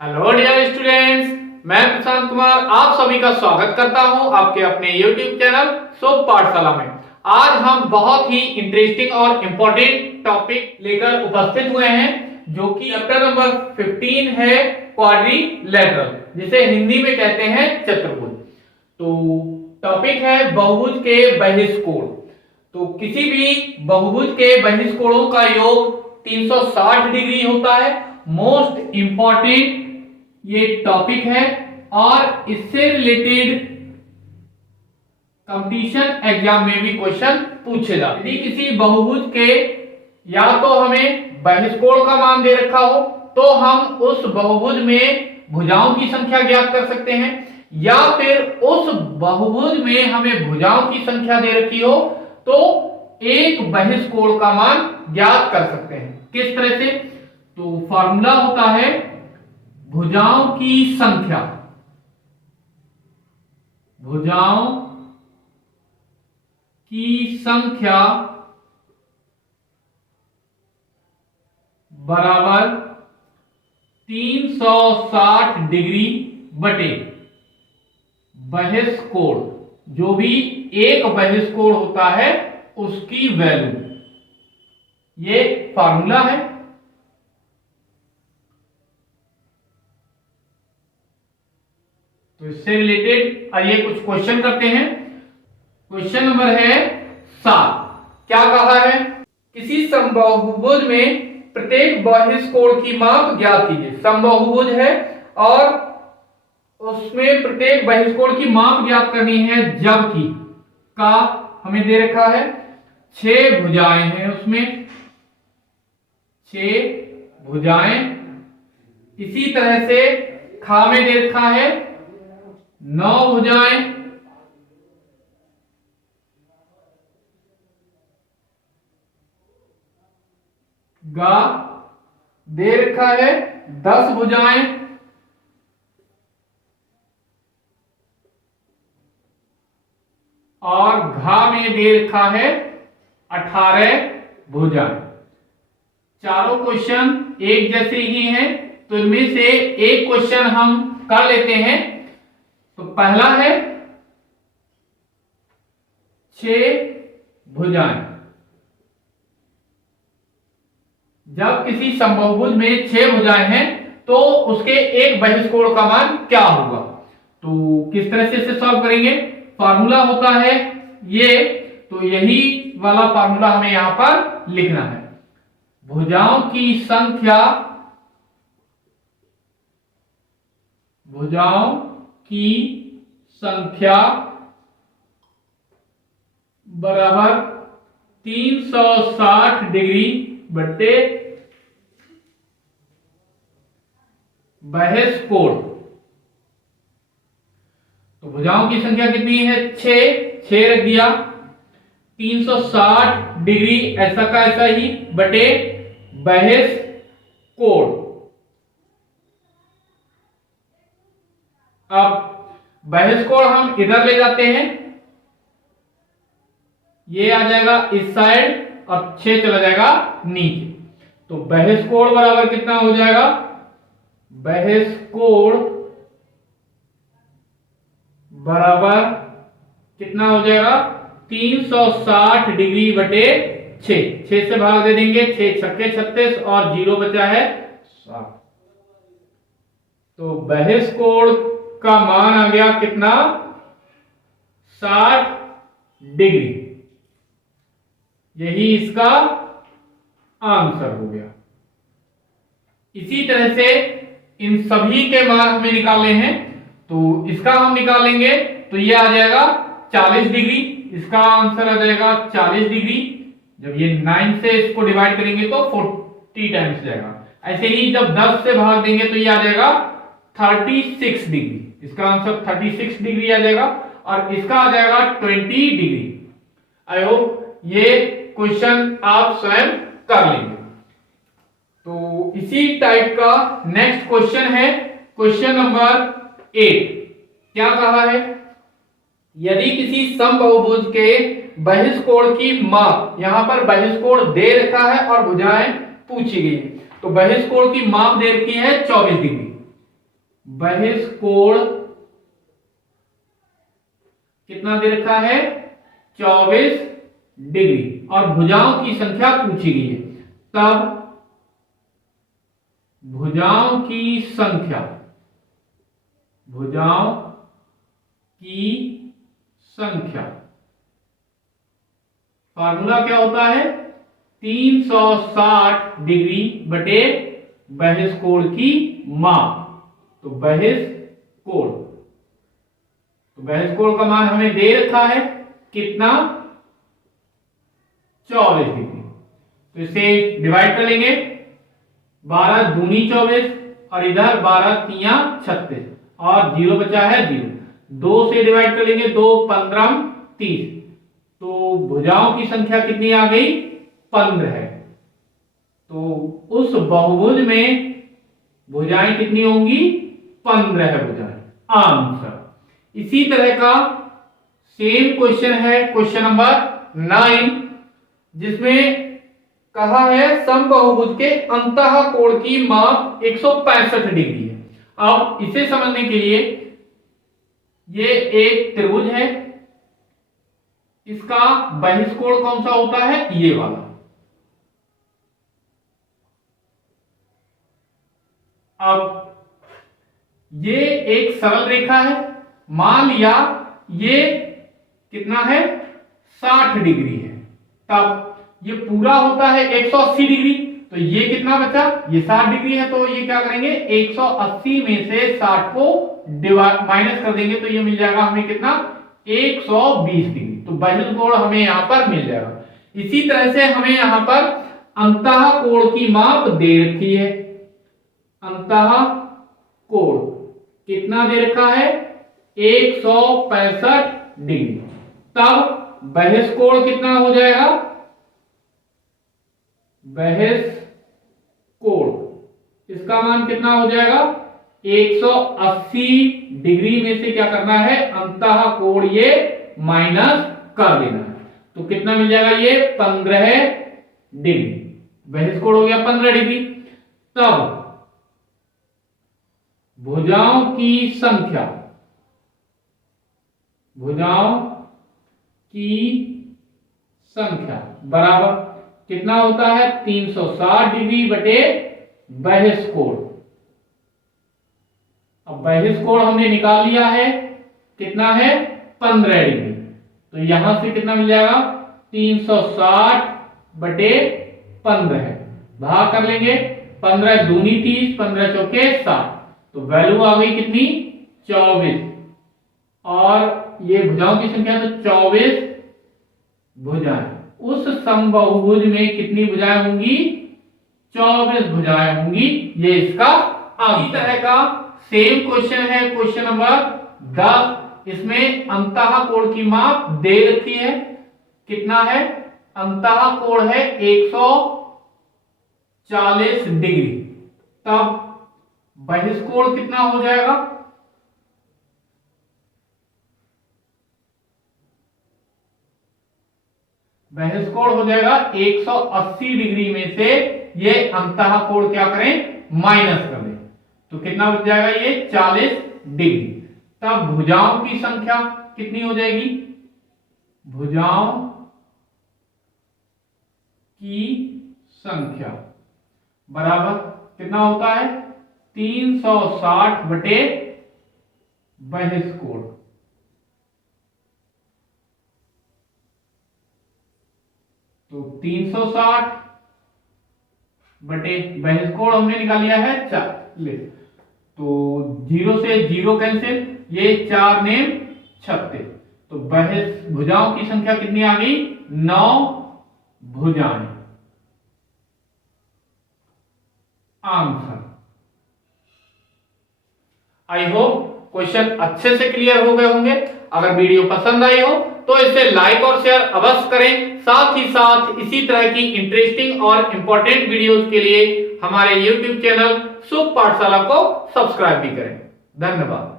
Hello dear students, मैं प्रशांत कुमार आप सभी का स्वागत करता हूं आपके अपने YouTube चैनल शुभ पाठशाला में। आज हम बहुत ही इंटरेस्टिंग और इम्पोर्टेंट टॉपिक लेकर उपस्थित हुए हैं जो कि चैप्टर नंबर 15 है, क्वाड्रिलेटरल, जिसे हिंदी में कहते हैं चतुर्भुज। तो टॉपिक है बहुभुज के बहिष्कोण। तो किसी भी बहुभुज के बहिष्कोणों का योग 360 डिग्री होता है। मोस्ट इंपॉर्टेंट ये टॉपिक है और इससे रिलेटेड कंपटीशन एग्जाम में भी क्वेश्चन पूछे जाते हैं। यदि किसी बहुभुज के या तो हमें बहिष्कोण का मान दे रखा हो तो हम उस बहुभुज में भुजाओं की संख्या ज्ञात कर सकते हैं, या फिर उस बहुभुज में हमें भुजाओं की संख्या दे रखी हो तो एक बहिष्कोण का मान ज्ञात कर सकते हैं। किस तरह से? तो फॉर्मूला होता है भुजाओं की संख्या, भुजाओं की संख्या बराबर 360 डिग्री बटे बहिष्कोण, जो भी एक बहिष्कोण होता है उसकी वैल्यू। ये फार्मूला है। तो इससे रिलेटेड आइए कुछ क्वेश्चन करते हैं। क्वेश्चन नंबर है 7। क्या कहा है? किसी समबाहुभुज में प्रत्येक बहिष्कोण की माप ज्ञात कीजिए। समबाहुभुज है और उसमें प्रत्येक बहिष्कोण की माप ज्ञात करनी है, जबकि का हमें दे रखा है 6 भुजाएं हैं, उसमें 6 भुजाएं। इसी तरह से खा में दे रखा है 9 भुजाएं, गा दे रखा है 10 भुजाएं, और घा में दे रखा है 18 भुजाएं। चारों क्वेश्चन एक जैसे ही हैं, तो इनमें से एक क्वेश्चन हम कर लेते हैं। तो पहला है 6 भुजाएं। जब किसी समबाहुभुज में 6 भुजाएं हैं तो उसके एक बहिष्कोण का मान क्या होगा? तो किस तरह से इसे सॉल्व करेंगे? फार्मूला होता है ये, तो यही वाला फार्मूला हमें यहां पर लिखना है। भुजाओं की संख्या, भुजाओं की संख्या बराबर 360 डिग्री बटे बहिष्कोण। तो भुजाओं की संख्या कितनी है? 6 रख दिया, 360 डिग्री ऐसा का ऐसा ही बटे बहिष्कोण। अब बहिष्कोण हम इधर ले जाते हैं, ये आ जाएगा इस साइड और 6 चला जाएगा नीचे। तो बहिष्कोण बराबर कितना हो जाएगा? बहिष्कोण बराबर कितना हो जाएगा? 360 डिग्री बटे 6 से भाग दे देंगे, 6 छक्के 36 और 0 बचा है 7। तो बहिष्कोण का मान आ गया कितना? 60 डिग्री। यही इसका आंसर हो गया। इसी तरह से इन सभी के मान हमें निकालने हैं, तो इसका हम निकालेंगे तो ये आ जाएगा 40 डिग्री। इसका आंसर आ जाएगा 40 डिग्री। जब ये 9 से इसको डिवाइड करेंगे तो 40 टाइम्स जाएगा। ऐसे ही जब 10 से भाग देंगे तो ये आ जाएगा 36 डिग्री। इसका आंसर 36 डिग्री आ जाएगा और इसका आ जाएगा 20 डिग्री। आई होप ये क्वेश्चन आप स्वयं कर लेंगे। तो इसी टाइप का नेक्स्ट क्वेश्चन है, क्वेश्चन नंबर 8। क्या कहा है? यदि किसी समबाहुभुज के बहिष्कोण की माप, यहां पर बहिष्कोण दे रखा है और भुजाएं पूछी गई है, तो बहिष्कोण की माप दे रखी है 24 डिग्री। बहिष कोण कितना दे रखा है 24 डिग्री और भुजाओं की संख्या पूछी गई है, तब भुजाओं की संख्या फार्मूला क्या होता है 360 डिग्री बटे बहिष कोण की माप। तो बहिष कोण का मान हमें दे रखा है कितना 24 डिग्री। तो इसे डिवाइड कर लेंगे, 12 दूनी 24 और इधर 12 तिया 36 और 0 बचा है 0, 2 से डिवाइड कर लेंगे, 2 15 30। तो भुजाओं की संख्या कितनी आ गई 15 है। तो उस बहुभुज में भुजाएं कितनी होंगी 15 भुजाएं। आंसर। इसी तरह का सेम क्वेश्चन है क्वेश्चन नंबर 9, जिसमें कहा है समबाहुभुज के अंतः कोण की माप 165 डिग्री है। अब इसे समझने के लिए ये एक त्रिभुज है, इसका बहिष कोण कौन सा होता है ये वाला। अब ये एक सरल रेखा है, मान लिया ये कितना है 60 डिग्री है, तब ये पूरा होता है 180 डिग्री। तो ये कितना बचा ये 60 डिग्री है, तो ये क्या करेंगे 180 में से 60 को माइनस कर देंगे, तो ये मिल जाएगा हमें कितना 120 डिग्री। तो बहिष कोण हमें यहां पर मिल जाएगा। इसी तरह से हमें यहां पर अंतः कोण की माप दे रखी है, अंतः कोण कितना दे रखा है 165 डिग्री, तब बहिष कोण कितना हो जाएगा, बहिष कोण इसका मान कितना हो जाएगा 180 डिग्री में से क्या करना है अंतः कोण ये माइनस कर देना है। तो कितना मिल जाएगा ये 15 डिग्री, बहिष कोण हो गया 15 डिग्री। तब भुजाओं की संख्या बराबर कितना होता है 360 डिग्री बटे बहिष कोण। अब बहिष कोण हमने निकाल लिया है कितना है 15 डिग्री, तो यहां से कितना मिल जाएगा 360 बटे 15 भाग कर लेंगे, 15 दूनी 30, 15 चौके 60, तो वैल्यू आ गई कितनी 24। और ये भुजाओं की संख्या तो 24 भुजाएं, उस समबाहुभुज में कितनी भुजाएं होंगी 24 भुजाएं होंगी। ये इसका इसी तरह का सेम क्वेश्चन है क्वेश्चन नंबर 10, इसमें अंतः कोण की माप दे रखी है, कितना है अंतः कोण है 140 डिग्री, तब बहिष कोण कितना हो जाएगा बहिष कोण हो जाएगा 180 डिग्री में से ये अंतः कोण क्या करें माइनस कर दें, तो कितना बच जाएगा ये 40 डिग्री। तब भुजाओं की संख्या कितनी हो जाएगी, भुजाओं की संख्या बराबर कितना होता है 360 बटे बहिष कोण। तो 360 बटे बहिष कोण हमने निकाल लिया है 40, तो 0 से 0 कैंसिल, ये 4 ने 36, तो बहिष भुजाओं की संख्या कितनी आ गई 9 भुजाएं। आंसर। आई होप क्वेश्चन अच्छे से क्लियर हो गए होंगे। अगर वीडियो पसंद आई हो तो इसे लाइक और शेयर अवश्य करें। साथ ही साथ इसी तरह की इंटरेस्टिंग और इंपॉर्टेंट वीडियोस के लिए हमारे YouTube चैनल शुभ पाठशाला को सब्सक्राइब भी करें। धन्यवाद।